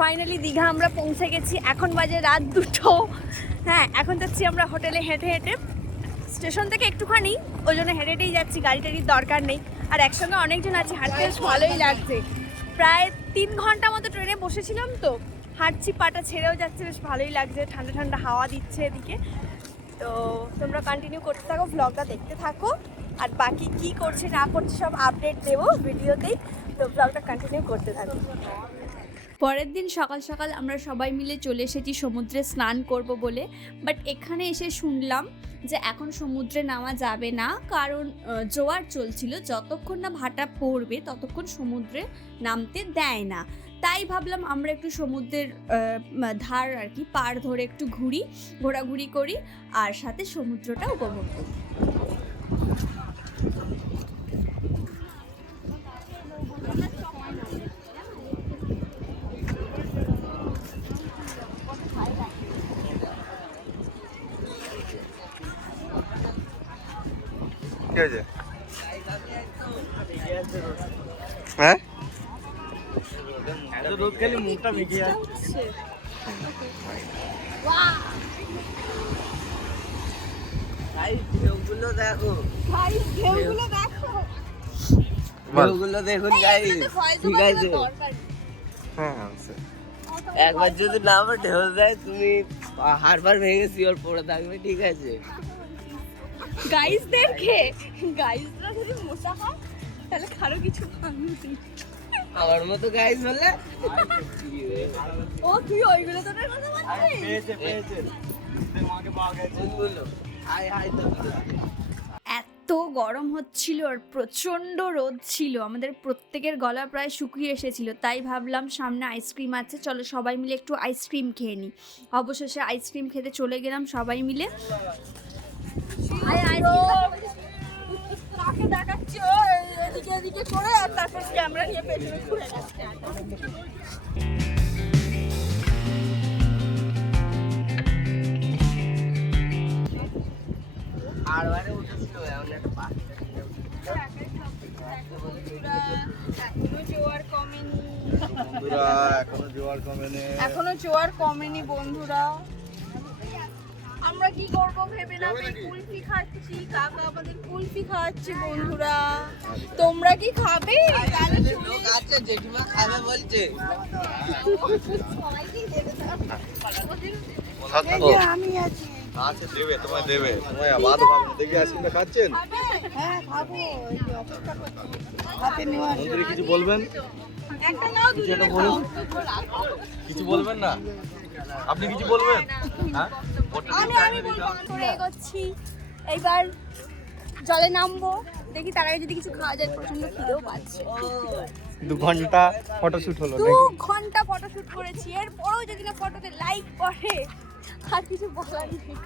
Finally Digha আমরা পৌঁছে গেছি। এখন বাজে রাত 2টো। হ্যাঁ, এখন যাচ্ছি আমরা হোটেলে হেঁটে হেঁটে। স্টেশন থেকে একটুখানি, ওই জন্য হেঁটে হেঁটেই যাচ্ছি, গাড়ি টাড়ির দরকার নেই। আর একসঙ্গে অনেকজন আছে, হাঁটতে বেশ ভালোই লাগছে। প্রায় 3 ঘন্টা মতো ট্রেনে বসেছিলাম, তো হাঁটছি, পাটা ছেড়েও যাচ্ছে, বেশ ভালোই লাগছে, ঠান্ডা ঠান্ডা হাওয়া দিচ্ছে এদিকে। তো তোমরা কন্টিনিউ করতে থাকো, ব্লগটা দেখতে থাকো, আর বাকি কি করছে না করছে সব আপডেট দেবো ভিডিওতেই, তো ব্লগটা কন্টিনিউ করতে থাকো। পরের দিন সকাল সকাল আমরা সবাই মিলে চলে এসেছি সমুদ্রে স্নান করব বলে। বাট এখানে এসে শুনলাম যে এখন সমুদ্রে নামা যাবে না, কারণ জোয়ার চলছিল, যতক্ষণ না ভাটা পড়বে ততক্ষণ সমুদ্রে নামতে দেয় না। তাই ভাবলাম আমরা একটু সমুদ্রের ধার আর কি পাড় ধরে একটু ঘোরাঘুরি করি, আর সাথে সমুদ্রটা উপভোগ করি। কি হয়েছে? হ্যাঁ, রোদ খেলে মুখটা মেঘে যাচ্ছে। ঢেউগুলো দেখো, ঢেউগুলো দেখুন গাইস, ঠিক আছে? হ্যাঁ, একবার যদি না আমার ঢেউ দেয়, তুমি হারবার ভেঙে শিওর পড়ে থাকবে, ঠিক আছে? গাইসদেরকে, গাইসরা যদি মোটা হয় তাহলে কারো কিছু ভাঙবে। আমার মতো গাইস হলে ও তুই ওইগুলো তো না কথা বলছিস? পেয়েছে মাকে পাওয়া গেছে বললো হাই হাই। তো এত গরম হচ্ছিল আর প্রচণ্ড রোদ ছিল, আমাদের প্রত্যেকের গলা প্রায় শুকিয়ে এসেছিল। তাই ভাবলাম সামনে আইসক্রিম আছে, চলো সবাই মিলে একটু আইসক্রিম খেয়ে নিই। অবশেষে আইসক্রিম খেতে চলে গেলাম সবাই মিলে। দেখাচ্ছি এদিকে এদিকে করে, আর তারপর ক্যামেরা নিয়ে পেছনে ঘুরে যাচ্ছে। আর বারে উঠেছিল এমন একটা পাখি। এখনো জোয়ার কমেনি বন্ধুরা। আমরা কি করবো ভেবে না পেয়ে কুলফি খাচ্ছি, কাকা আমাদের কুলফি খাওয়াচ্ছে বন্ধুরা। তোমরা কি খাবে? লোক আছে, জেঠিমা খাবে বলছে। আমি আছি। আচ্ছা দেবে, তোমায় দেবে, তোমায় আবার খাবেন। দেখি আইসক্রিমটা খাচ্ছেন? হ্যাঁ খাবো, মন্দিরে কিছু বলবেন? একটা নাও, দুটো বলুন। কিছু বলবেন না? আপনি কিছু বলবেন? হ্যাঁ, আমি বলবো করে এগোচ্ছি। এইবার জলে নামবো, দেখি তার আগে যদি কিছু খাওয়া যায়, প্রচন্ড খিদেও পাচ্ছে। 2 ঘন্টা ফটোশুট হলো। 2 ঘন্টা ফটোশুট করেছি, এরপরেও যদি না ফটোতে লাইক করে, আর কিছু বলার নেই।